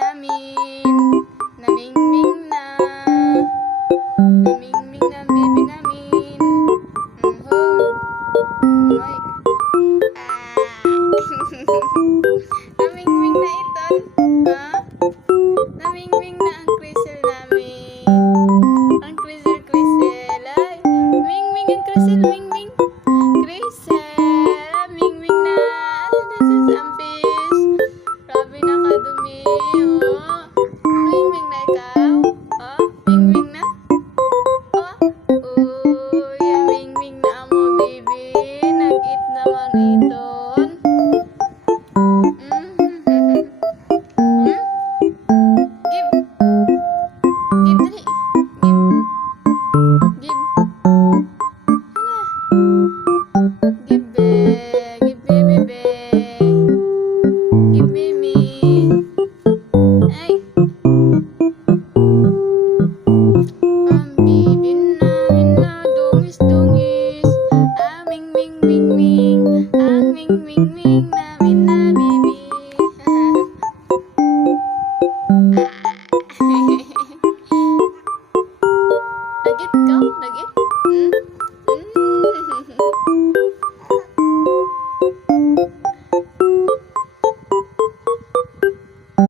namin. Namingming na. Namingming na ang baby namin. Hoy. Namingming na ito. Ha? Namingming na ang Crystal namin. Ang Crystal. Ay, mingming ang Crystal, mingming. Crystal, mingming na. Ano na sa sampis? Grabe nakadumi. Oh.